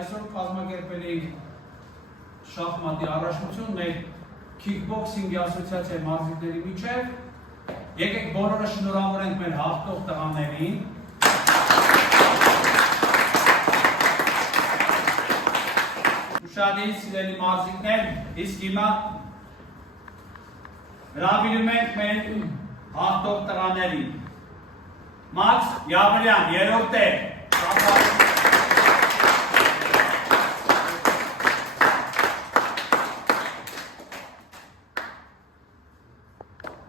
Այսօր կազմակերպել էի շախմատի առաջնություն մեր քիքբոքսինգի ասոցիացիայի մարզիկների միջև։ Եկեք բոլորը շնորհավորենք մեր հաղթող տղաներին։ Ուշադիր սիրելի մարզիկներ, իսկ հիմա հրավիրում ենք մեր հաղթող տղաներին։ Մաքս Յավրյան, երրորդ տեղ։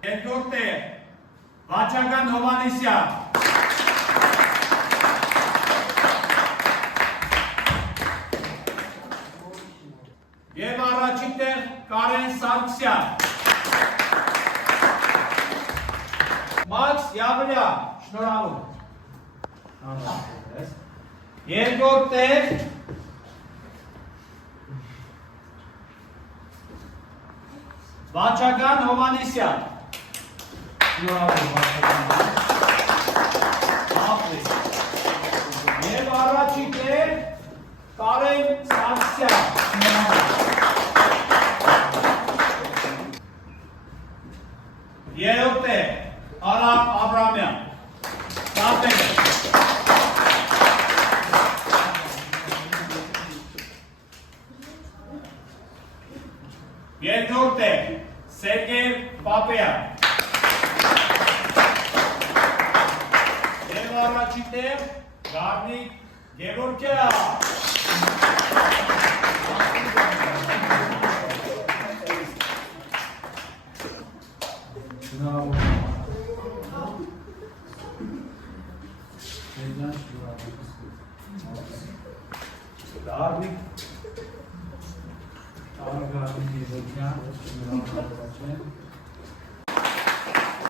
Երկրորդ տեղ, Վաչական Հովհաննիսյան։ Եվ առաջին տեղ Կարեն Սարգսյան։ Մաքս Յավրյան, շնորհավոր։ Երկրորդ տեղ Վաչական Հովհաննիսյան։ Եվ առաջին տեղ Կարեն Սարգսյան։ Երրորդ տեղ Արամ Աբրամյան։ Երկրորդ տեղ Սերգեյ Պապեյան։ Եվ առաջին տեղ Գառնիկ Գևորգյան։ Գառնիկ Գևորգյան,